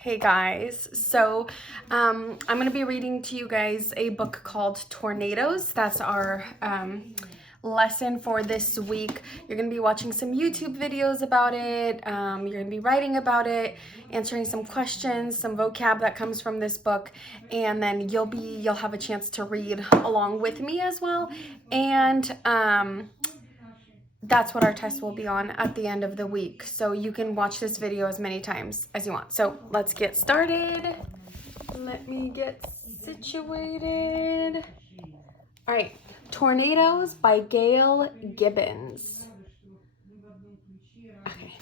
Hey guys, so I'm going to be reading to you guys a book called Tornadoes. That's our lesson for this week. You're going to be watching some YouTube videos about it. You're going to be writing about it, answering some questions, some vocab that comes from this book, and then you'll have a chance to read along with me as well. And that's what our test will be on at the end of the week. So you can watch this video as many times as you want. So let's get started. Let me get situated. All right, Tornadoes by Gail Gibbons. Okay.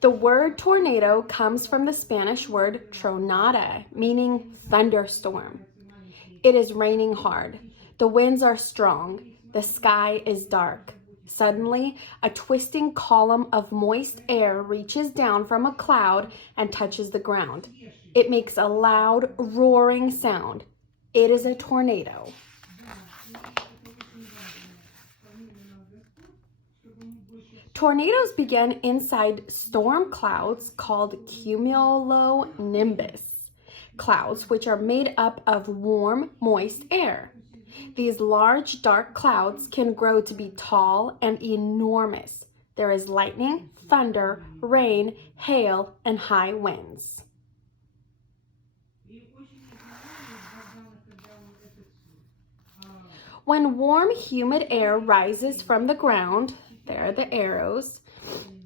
The word tornado comes from the Spanish word tronada, meaning thunderstorm. It is raining hard. The winds are strong. The sky is dark. Suddenly, a twisting column of moist air reaches down from a cloud and touches the ground. It makes a loud, roaring sound. It is a tornado. Tornadoes begin inside storm clouds called cumulonimbus clouds, which are made up of warm, moist air. These large, dark clouds can grow to be tall and enormous. There is lightning, thunder, rain, hail, and high winds. When warm, humid air rises from the ground, there are the arrows,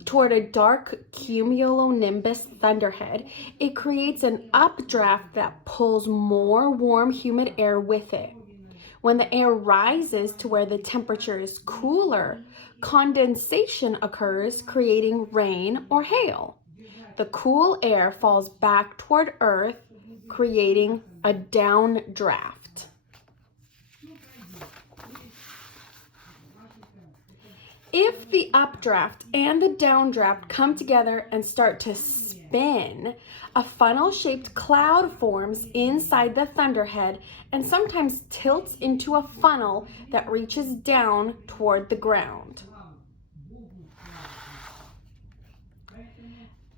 toward a dark cumulonimbus thunderhead, it creates an updraft that pulls more warm, humid air with it. When the air rises to where the temperature is cooler, condensation occurs, creating rain or hail. The cool air falls back toward Earth, creating a downdraft. If the updraft and the downdraft come together and start to spin, a funnel-shaped cloud forms inside the thunderhead and sometimes tilts into a funnel that reaches down toward the ground.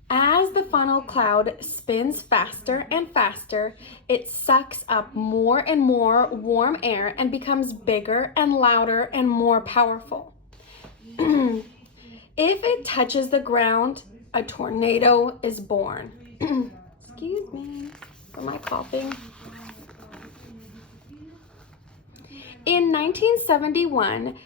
As the funnel cloud spins faster and faster, it sucks up more and more warm air and becomes bigger and louder and more powerful. If it touches the ground, a tornado is born. Excuse me for my coughing. In 1971,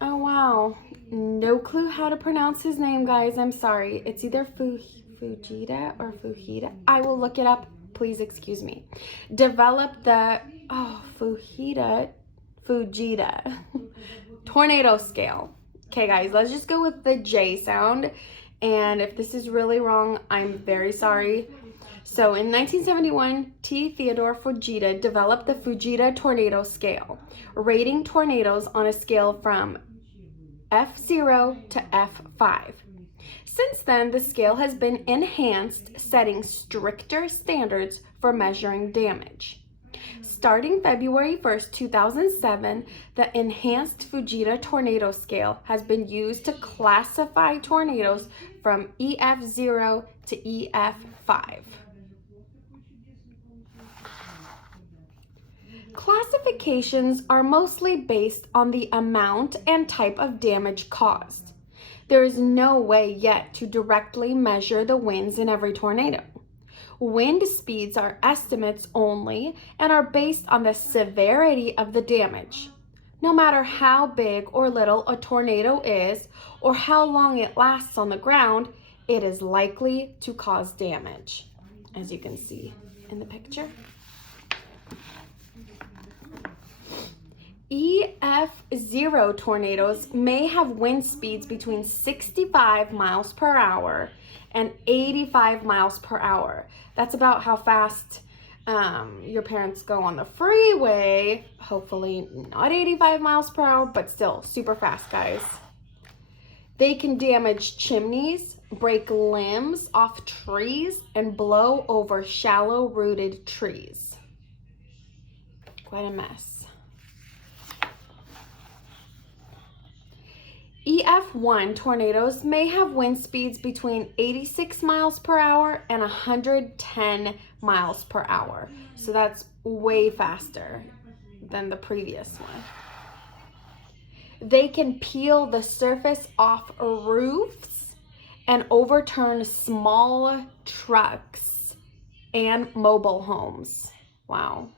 oh wow, no clue how to pronounce his name, guys. I'm sorry. It's either Fujita or Fujita. I will look it up. Please excuse me. Developed the Fujita tornado scale. Okay guys, let's just go with the J sound, and if this is really wrong, I'm very sorry. So in 1971, Theodore Fujita developed the Fujita tornado scale, rating tornadoes on a scale from F0 to F5. Since then, the scale has been enhanced, setting stricter standards for measuring damage. Starting February 1st, 2007, the enhanced Fujita tornado scale has been used to classify tornadoes from EF0 to EF5. Classifications are mostly based on the amount and type of damage caused. There is no way yet to directly measure the winds in every tornado. Wind speeds are estimates only and are based on the severity of the damage. No matter how big or little a tornado is or how long it lasts on the ground, it is likely to cause damage, as you can see in the picture. EF0 tornadoes may have wind speeds between 65 miles per hour and 85 miles per hour. That's about how fast your parents go on the freeway. Hopefully not 85 miles per hour, but still super fast, guys. They can damage chimneys, break limbs off trees, and blow over shallow-rooted trees. Quite a mess. EF1 tornadoes may have wind speeds between 86 miles per hour and 110 miles per hour. So that's way faster than the previous one. They can peel the surface off roofs and overturn small trucks and mobile homes. Wow.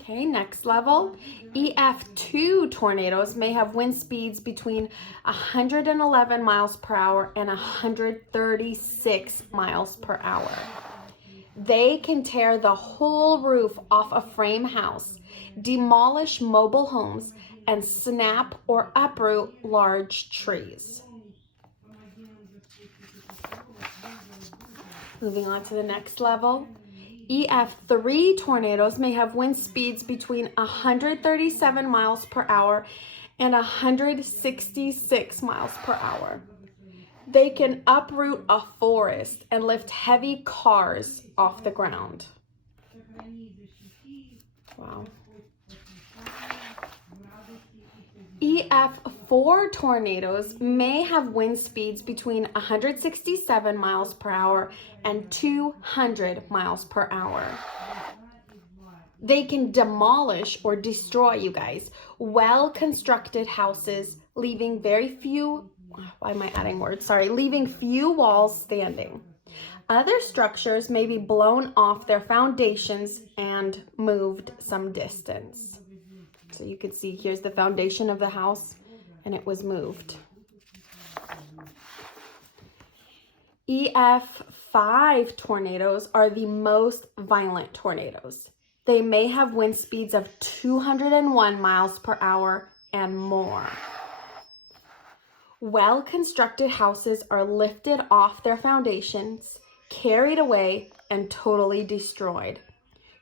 Okay, next level. EF2 tornadoes may have wind speeds between 111 miles per hour and 136 miles per hour. They can tear the whole roof off a frame house, demolish mobile homes, and snap or uproot large trees. Moving on to the next level. EF3 tornadoes may have wind speeds between 137 miles per hour and 166 miles per hour. They can uproot a forest and lift heavy cars off the ground. Wow. EF4 tornadoes may have wind speeds between 167 miles per hour and 200 miles per hour. They can demolish or destroy, you guys, well-constructed houses, leaving few walls standing. Other structures may be blown off their foundations and moved some distance. So you can see here's the foundation of the house and it was moved. EF5 tornadoes are the most violent tornadoes. They may have wind speeds of 201 miles per hour and more. Well-constructed houses are lifted off their foundations, carried away, and totally destroyed.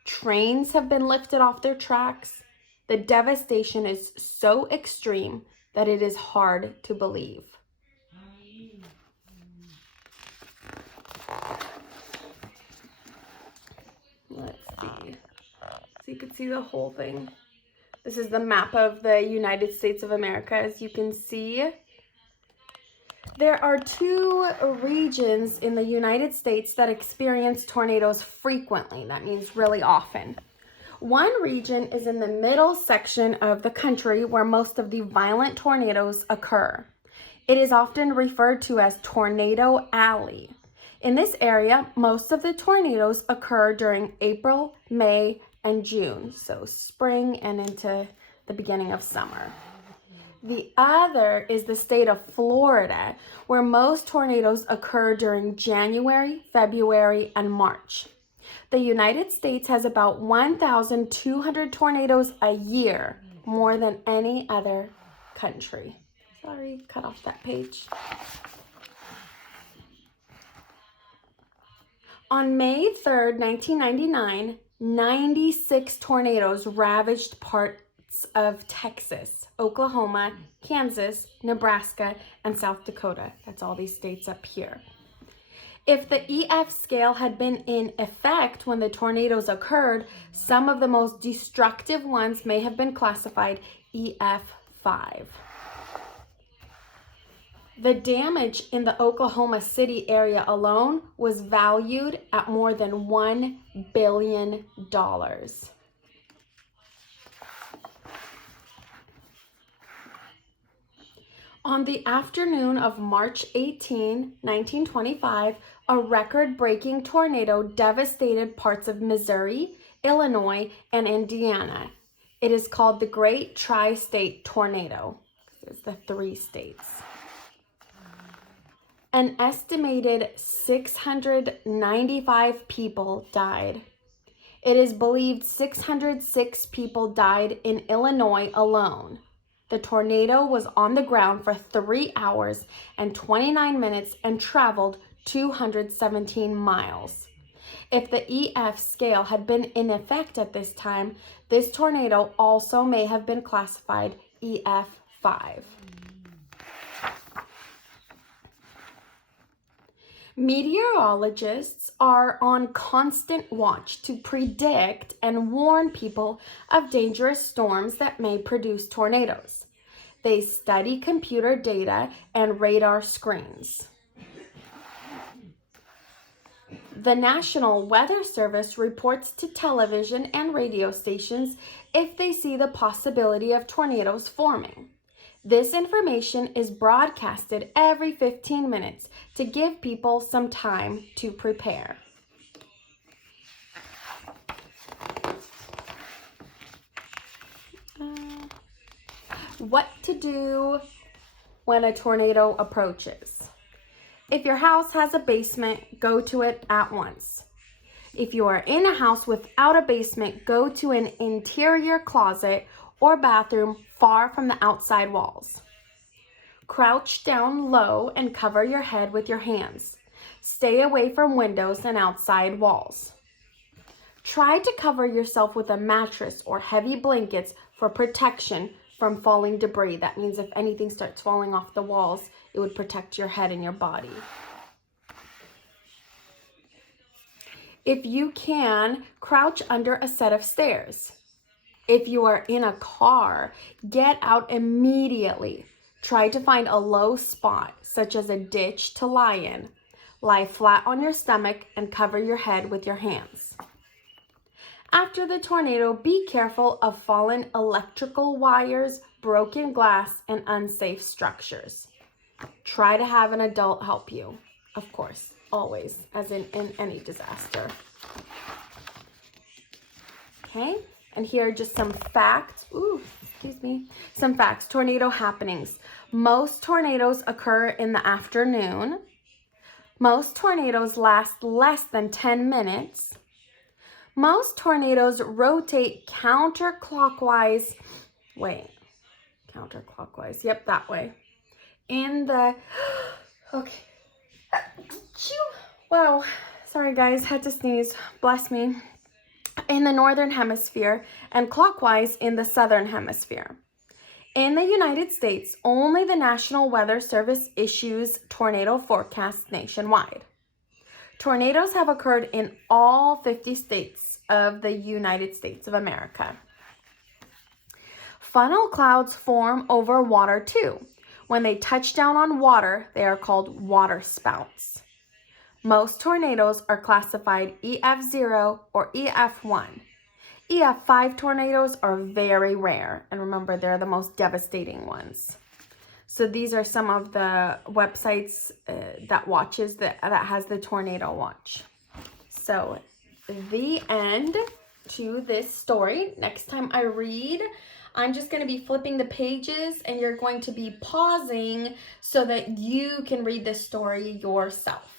Trains have been lifted off their tracks. The devastation is so extreme that it is hard to believe. Let's see. So you can see the whole thing. This is the map of the United States of America. As you can see, there are two regions in the United States that experience tornadoes frequently. That means really often. One region is in the middle section of the country where most of the violent tornadoes occur. It is often referred to as Tornado Alley. In this area, most of the tornadoes occur during April, May, and June, so spring and into the beginning of summer. The other is the state of Florida, where most tornadoes occur during January, February, and March. The United States has about 1,200 tornadoes a year, more than any other country. Sorry, cut off that page. On May 3rd, 1999, 96 tornadoes ravaged parts of Texas, Oklahoma, Kansas, Nebraska, and South Dakota. That's all these states up here. If the EF scale had been in effect when the tornadoes occurred, some of the most destructive ones may have been classified EF5. The damage in the Oklahoma City area alone was valued at more than $1 billion. On the afternoon of March 18, 1925, a record-breaking tornado devastated parts of Missouri, Illinois, and Indiana. It is called the Great Tri-State Tornado. It's the 3 states. An estimated 695 people died. It is believed 606 people died in Illinois alone. The tornado was on the ground for 3 hours and 29 minutes and traveled 217 miles. If the EF scale had been in effect at this time, this tornado also may have been classified EF5. Meteorologists are on constant watch to predict and warn people of dangerous storms that may produce tornadoes. They study computer data and radar screens. The National Weather Service reports to television and radio stations if they see the possibility of tornadoes forming. This information is broadcasted every 15 minutes to give people some time to prepare. What to do when a tornado approaches. If your house has a basement, go to it at once. If you are in a house without a basement, go to an interior closet or bathroom far from the outside walls. Crouch down low and cover your head with your hands. Stay away from windows and outside walls. Try to cover yourself with a mattress or heavy blankets for protection from falling debris. That means if anything starts falling off the walls, it would protect your head and your body. If you can, crouch under a set of stairs. If you are in a car, get out immediately. Try to find a low spot, such as a ditch, to lie in. Lie flat on your stomach and cover your head with your hands. After the tornado, be careful of fallen electrical wires, broken glass, and unsafe structures. Try to have an adult help you, of course, always, as in any disaster. Okay, and here are just some facts. Some facts. Tornado happenings. Most tornadoes occur in the afternoon. Most tornadoes last less than 10 minutes. Most tornadoes rotate counterclockwise. Counterclockwise. Yep, that way. Okay. Wow. Sorry, guys. Had to sneeze. Bless me. In the northern hemisphere and clockwise in the southern hemisphere. In the United States, only the National Weather Service issues tornado forecasts nationwide. Tornadoes have occurred in all 50 states of the United States of America. Funnel clouds form over water too. When they touch down on water, they are called water spouts. Most tornadoes are classified EF0 or EF1. EF5 tornadoes are very rare, and remember, they're the most devastating ones. So these are some of the websites that has the tornado watch. So the end to this story. Next time I read, I'm just going to be flipping the pages, and you're going to be pausing so that you can read this story yourself.